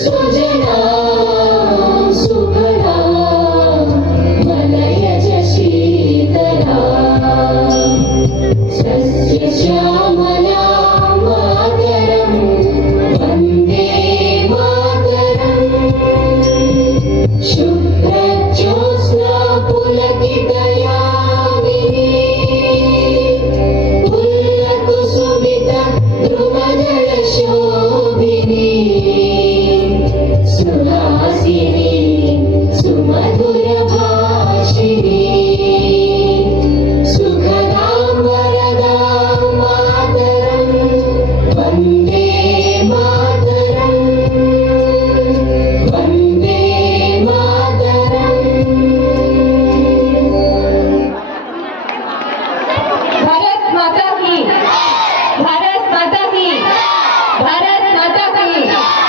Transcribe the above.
सुजना सुभगा मलयज शीतला सस्यश्यामला मातरं वन्दे मातरम् शुभ्रज्योत्स्ना पुलकितयामिनी पुल्लकुसुमिता ध्रुवदलशोभिनी सुहासिनी सुमधुरभाषिणी सुखदां वरदां मातरं वन्दे मातरम् वन्दे मातरम्। भारत माता की